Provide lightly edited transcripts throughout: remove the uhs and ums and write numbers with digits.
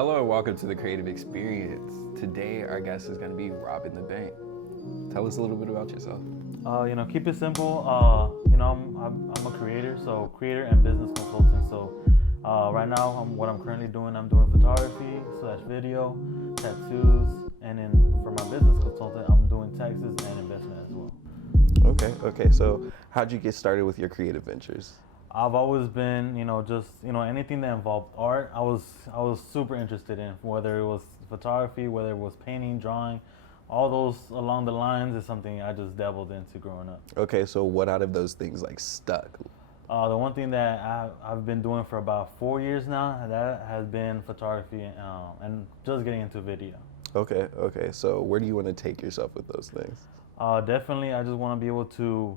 Hello and welcome to The Creative Experience. Today our guest is going to be robbing the bank. Tell us a little bit about yourself. Keep it simple. I'm a creator, so creator and business consultant. So right now, I'm currently doing, I'm doing photography / video, tattoos, and then for my business consultant, I'm doing taxes and investment as well. Okay. So how'd you get started with your creative ventures? I've always been, anything that involved art. I was super interested in, whether it was photography, whether it was painting, drawing, all those along the lines is something I just dabbled into growing up. Okay, so what out of those things like stuck? The one thing that I've been doing for about 4 years now, that has been photography and just getting into video. Okay. So where do you want to take yourself with those things? Definitely, I just want to be able to,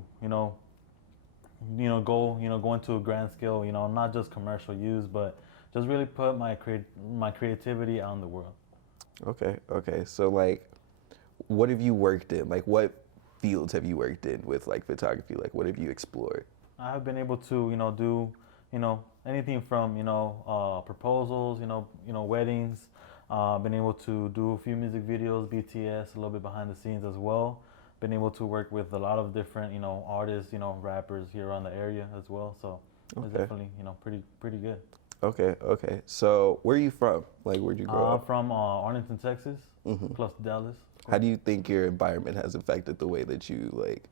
go into a grand scale, not just commercial use, but just really put my creativity out in the world. Okay. So like, what have you worked in? Like, what fields have you worked in with like photography? Like, what have you explored? I have been able to, do, anything from, proposals, weddings. Been able to do a few music videos, BTS, a little bit behind the scenes as well. Been able to work with a lot of different, artists, rappers here around the area as well. So it's definitely, pretty good. Okay. So where are you from? Like, where'd you grow up? I'm from Arlington, Texas, plus Dallas. How do you think your environment has affected the way that you like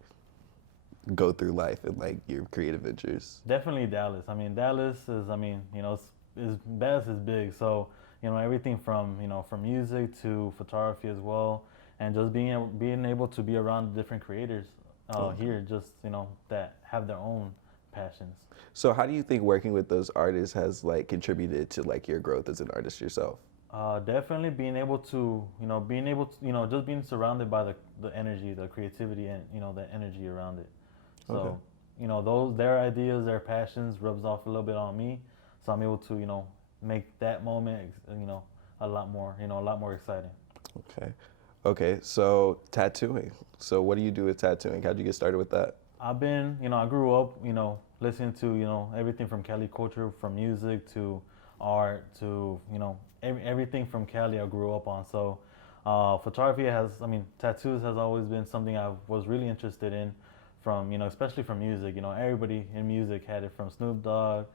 go through life and like your creative ventures? Definitely Dallas. I mean, Dallas is, Dallas is big. So, everything from, from music to photography as well. And just being able to be around different creators here, just, that have their own passions. So how do you think working with those artists has like contributed to like your growth as an artist yourself? Definitely being able to, just being surrounded by the energy, the creativity, and the energy around it. So, their ideas, their passions rubs off a little bit on me. So I'm able to, make that moment, a lot more exciting. Okay. So tattooing. So what do you do with tattooing? How'd you get started with that? I grew up, listening to, everything from Cali culture, from music to art to, everything from Cali I grew up on. So photography tattoos has always been something I was really interested in from, especially from music. Everybody in music had it, from Snoop Dogg,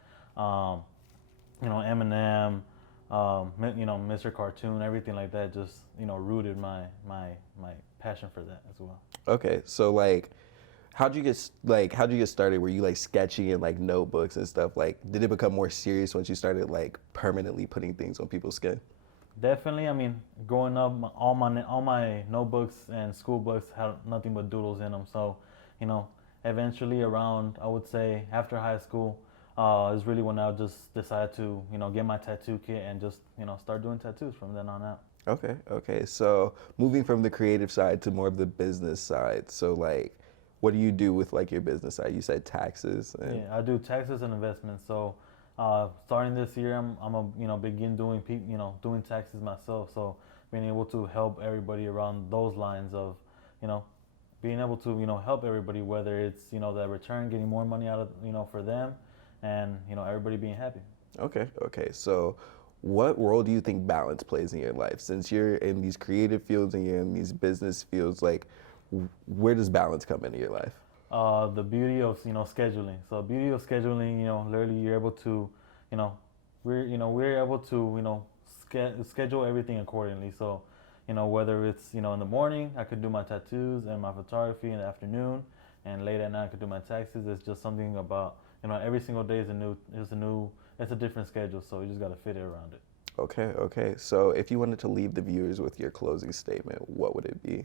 Eminem, Mr. Cartoon, everything like that just, rooted my passion for that as well. Okay. So like, how'd you get started? Were you like sketching in like notebooks and stuff? Like, did it become more serious once you started like permanently putting things on people's skin? Definitely. Growing up, all my notebooks and school books had nothing but doodles in them. So, eventually around, I would say after high school, is really when I just decided to, get my tattoo kit and just, start doing tattoos from then on out. Okay. So moving from the creative side to more of the business side. So like, what do you do with like your business side? You said taxes. Yeah, I do taxes and investments. So, starting this year, I'm a begin doing doing taxes myself. So being able to help everybody around those lines of, being able to help everybody, whether it's that return, getting more money out of for them, and everybody being happy. Okay. So what role do you think balance plays in your life? Since you're in these creative fields and you're in these business fields, like, where does balance come into your life? The beauty of scheduling. So beauty of scheduling, literally you're able to, we're able to schedule everything accordingly. So, whether it's in the morning I could do my tattoos and my photography, in the afternoon, and late at night I could do my taxes. It's just something about every single day is it's a different schedule. So you just got to fit it around it. Okay. So if you wanted to leave the viewers with your closing statement, what would it be?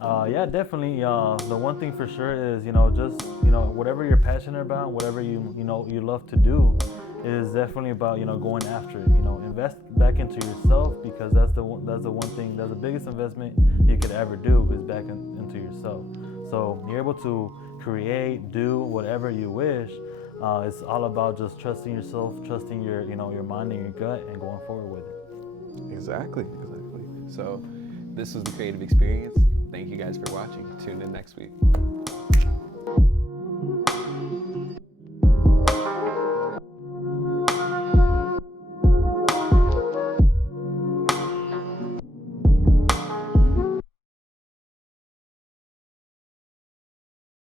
Yeah, definitely. The one thing for sure is, just, whatever you're passionate about, whatever you love to do, is definitely about, going after it. Invest back into yourself, because that's the one thing, that's the biggest investment you could ever do, is back into yourself. So you're able to create, do whatever you wish. It's all about just trusting yourself, trusting your mind and your gut, and going forward with it. Exactly. So this was The Creative Experience. Thank you guys for watching. Tune in next week.